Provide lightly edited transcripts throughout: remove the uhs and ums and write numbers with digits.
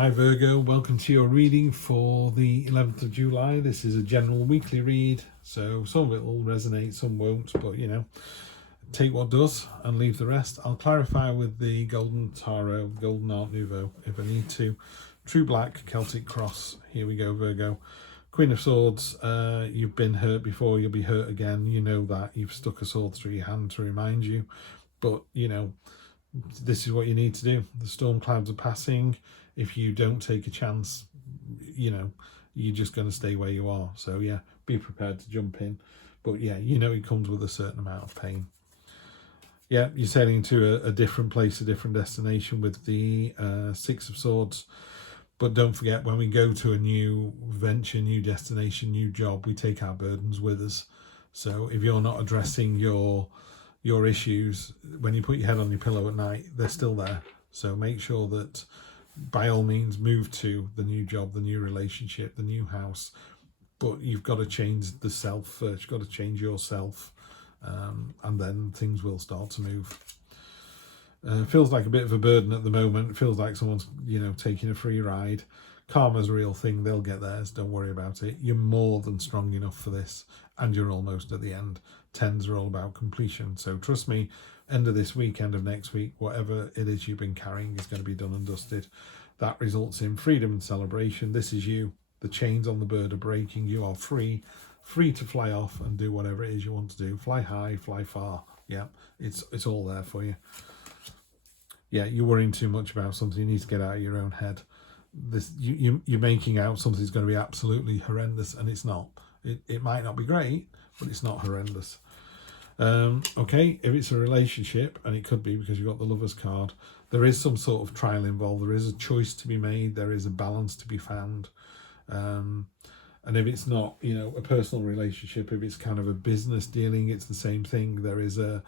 Hi Virgo, welcome to your reading for the 11th of July. This is a general weekly read, so some of it will resonate, some won't, but you know, take what does and leave the rest. I'll clarify with the Golden Tarot, Golden Art Nouveau, if I need to. True Black, Celtic Cross. Here we go, Virgo. Queen of Swords, you've been hurt before, you'll be hurt again. You know that. You've stuck a sword through your hand to remind you. But, you know, this is what you need to do. The storm clouds are passing. If you don't take a chance, you know, you're just going to stay where you are. So, yeah, be prepared to jump in. But, yeah, you know it comes with a certain amount of pain. Yeah, you're sailing to a different place, a different destination with the Six of Swords. But don't forget, when we go to a new venture, new destination, new job, we take our burdens with us. So if you're not addressing your issues, when you put your head on your pillow at night, they're still there. So make sure that, by all means, move to the new job, the new relationship, the new house. But you've got to change the self first. You've got to change yourself, and then things will start to move. Feels like a bit of a burden at the moment. It feels like someone's, you know, taking a free ride. Karma's a real thing. They'll get theirs. Don't worry about it. You're more than strong enough for this, and you're almost at the end. Tens are all about completion. So trust me, end of this week, end of next week, whatever it is you've been carrying is going to be done and dusted. That results in freedom and celebration. This is you. The chains on the bird are breaking. You are free to fly off and do whatever it is you want to do. Fly high, fly far. Yeah, it's all there for you. Yeah, you're worrying too much about something. You need to get out of your own head. You're making out something's going to be absolutely horrendous, and it's not. It might not be great, but it's not horrendous. Okay, if it's a relationship, and it could be because you've got the Lover's card, there is some sort of trial involved. There is a choice to be made. There is a balance to be found. And if it's not, you know, a personal relationship, if it's kind of a business dealing, it's the same thing. There is a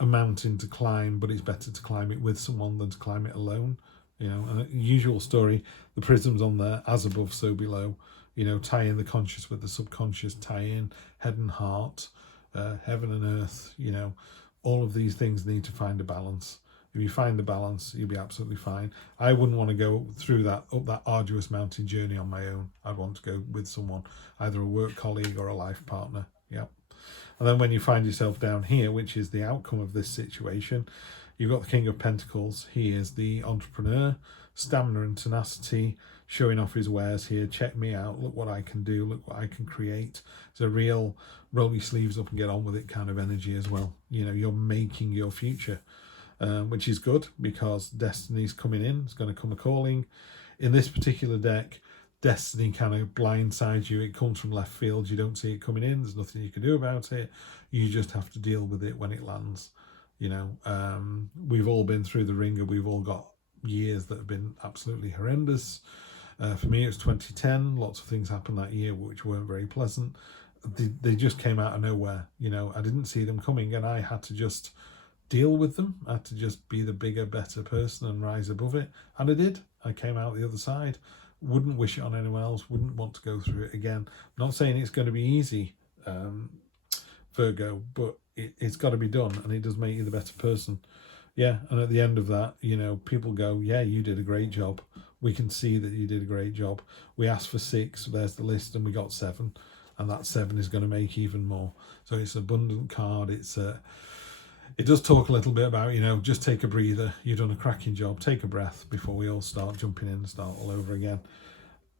mountain to climb, but it's better to climb it with someone than to climb it alone. You know, and usual story, the prism's on there, as above, so below. You know, tie in the conscious with the subconscious, tie in head and heart, heaven and earth. You know, all of these things need to find a balance. If you find the balance, you'll be absolutely fine. I wouldn't want to go through up that arduous mountain journey on my own. I'd want to go with someone, either a work colleague or a life partner. Yeah. And then when you find yourself down here, which is the outcome of this situation, you've got the King of Pentacles. He is the entrepreneur, stamina and tenacity, showing off his wares here. Check me out. Look what I can do. Look what I can create. It's a real roll your sleeves up and get on with it kind of energy as well. You know, you're making your future, which is good because destiny's coming in. It's going to come a calling. In this particular deck, destiny kind of blindsides you. It comes from left field. You don't see it coming in. There's nothing you can do about it. You just have to deal with it when it lands. You know, we've all been through the ringer. We've all got years that have been absolutely horrendous. For me, it was 2010. Lots of things happened that year which weren't very pleasant. They just came out of nowhere. You know, I didn't see them coming, and I had to just deal with them. I had to just be the bigger, better person and rise above it. And I did. I came out the other side. Wouldn't wish it on anyone else, wouldn't want to go through it again. I'm not saying it's going to be easy, Virgo, but it's got to be done, and it does make you the better person. Yeah, and at the end of that, you know, people go, yeah, you did a great job. We can see that you did a great job. We asked for 6, there's the list, and we got 7, and that 7 is going to make even more. So it's an abundant card. It does talk a little bit about, you know, just take a breather. You've done a cracking job. Take a breath before we all start jumping in and start all over again.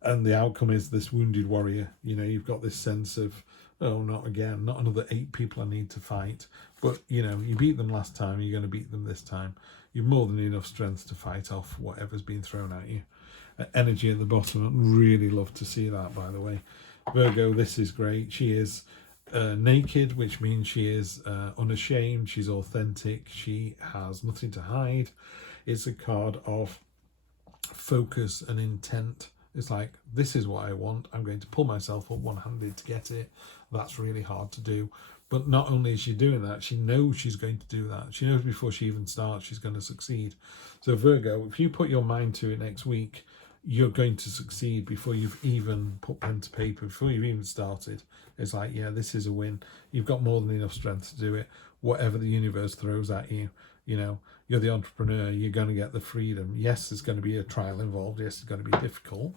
And the outcome is this wounded warrior. You know, you've got this sense of, oh, not again, not another 8 people I need to fight. But, you know, you beat them last time, you're going to beat them this time. You've more than enough strength to fight off whatever's been thrown at you. Energy at the bottom. I'd really love to see that, by the way. Virgo, this is great. She is naked, which means she is unashamed. She's authentic. She has nothing to hide. It's a card of focus and intent. It's like, this is what I want. I'm going to pull myself up one-handed to get it. That's really hard to do. But not only is she doing that, she knows she's going to do that. She knows before she even starts, she's going to succeed. So Virgo, if you put your mind to it next week, you're going to succeed before you've even put pen to paper, before you've even started. It's like, yeah, this is a win. You've got more than enough strength to do it. Whatever the universe throws at you, you know, you're the entrepreneur, you're going to get the freedom. Yes, there's going to be a trial involved. Yes, it's going to be difficult.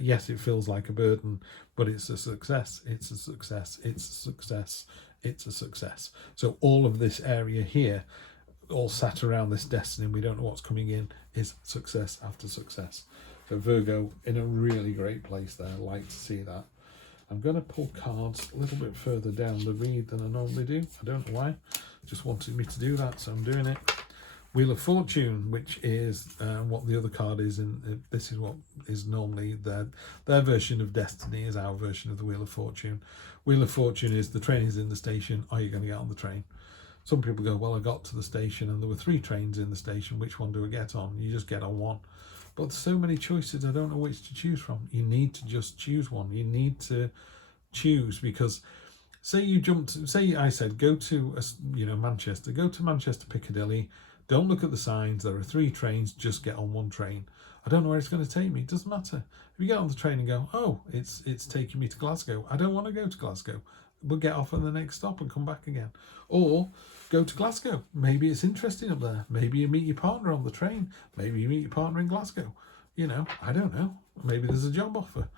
Yes, it feels like a burden, but it's a success. It's a success. It's a success. It's a success. So all of this area here, all sat around this destiny, we don't know what's coming in, is success after success. So Virgo in a really great place there. I like to see that. I'm going to pull cards a little bit further down the read than I normally do. I don't know why. Just wanted me to do that, so I'm doing it. Wheel of Fortune, which is what the other card is, and this is what is normally their version of Destiny, is our version of the Wheel of Fortune. Wheel of Fortune is the train is in the station. Are you going to get on the train? Some people go, well, I got to the station and there were 3 trains in the station. Which one do I get on? You just get on one. But there's so many choices, I don't know which to choose from. You need to just choose one. You need to choose, because say you jumped, say I said, go to Manchester, go to Manchester Piccadilly, don't look at the signs, there are 3 trains, just get on one train. I don't know where it's going to take me, it doesn't matter. If you get on the train and go, oh, it's taking me to Glasgow, I don't want to go to Glasgow, we'll get off at the next stop and come back again. Or go to Glasgow, maybe it's interesting up there, maybe you meet your partner on the train, maybe you meet your partner in Glasgow, I don't know, maybe there's a job offer.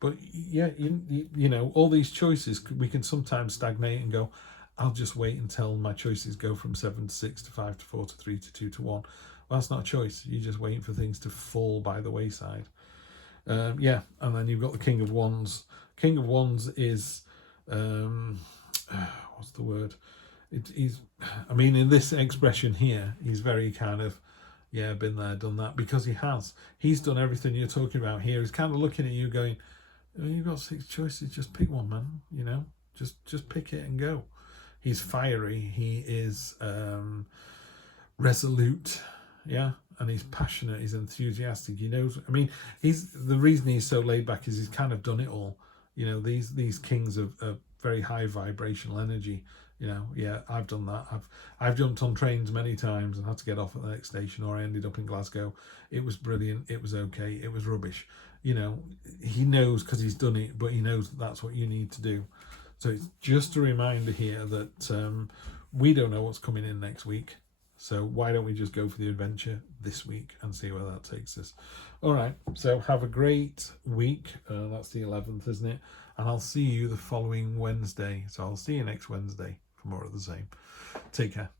But yeah, you know, all these choices, we can sometimes stagnate and go, I'll just wait until my choices go from 7 to 6 to 5 to 4 to 3 to 2 to 1. Well, that's not a choice. You're just waiting for things to fall by the wayside. Yeah, and then you've got the King of Wands. King of Wands is, what's the word? I mean, in this expression here, he's very kind of, yeah, been there, done that, because he has. He's done everything you're talking about here. He's kind of looking at you going, oh, you've got 6 choices, just pick one, man, just pick it and go. He's fiery, he is resolute, yeah, and he's passionate, he's enthusiastic, he knows, I mean, the reason he's so laid back is he's kind of done it all. These kings of very high vibrational energy, yeah, I've done that. I've jumped on trains many times and had to get off at the next station, or I ended up in Glasgow. It was brilliant, it was okay, it was rubbish. He knows, because he's done it, but he knows that's what you need to do. So it's just a reminder here that we don't know what's coming in next week. So why don't we just go for the adventure this week and see where that takes us? All right, so have a great week. That's the 11th, isn't it? And I'll see you the following Wednesday. So I'll see you next Wednesday for more of the same. Take care.